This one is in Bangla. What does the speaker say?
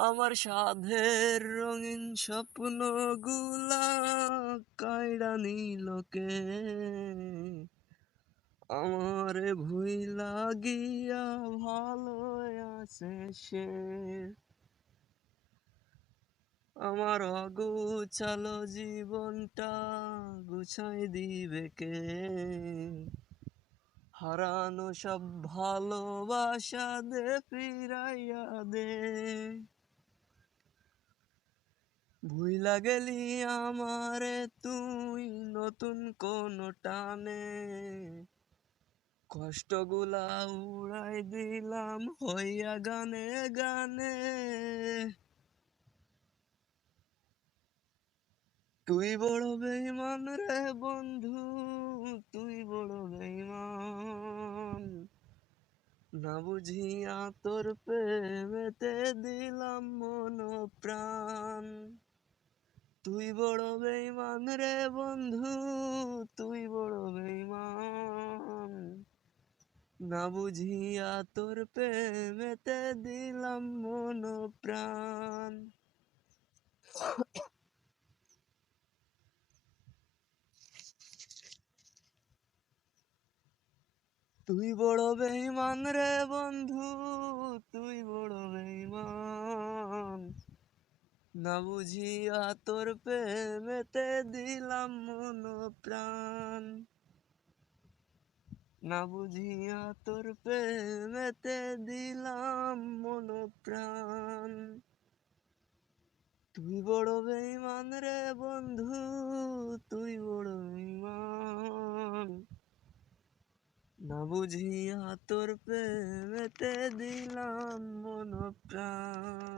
আমার সাধের রঙিন স্বপ্নগুলা কাইড়া নিলকে আমারে ভুইলা গিয়া ভালো আছে সে। আমার অগোছালো জীবনটা গুছাই দিবে কে? হারানো সব ভালোবাসা দে ফিরাইয়া দে। ভুইলা গেলি আমারে তুই নতুন কোন টানে, কষ্টগুলা উড়াই দিলাম হইয়া গানে গানে। তুই বড় বেঈমান রে বন্ধু, তুই বড় বেঈমান। না বুঝিয়া তোর প্রেমেতে দিলাম মন প্রাণ। তুই বড় বেঈমান রে বন্ধু, তুই বড় বেঈমান। না বুঝিয়া তোর প্রেমেতে দিলাম মন প্রাণ। তুই বড় বেঈমান রে বন্ধু, তুই বড় বেঈমান। না বুঝিয়া তোর প্রেমেতে দিলাম মন প্রাণ। না বুঝিয়া তোর প্রেমেতে দিলাম মন প্রাণ। তুই বড় বেঈমান রে বন্ধু, তুই বড় বেঈমান। না বুঝিয়া তোর প্রেমেতে দিলাম মন প্রাণ।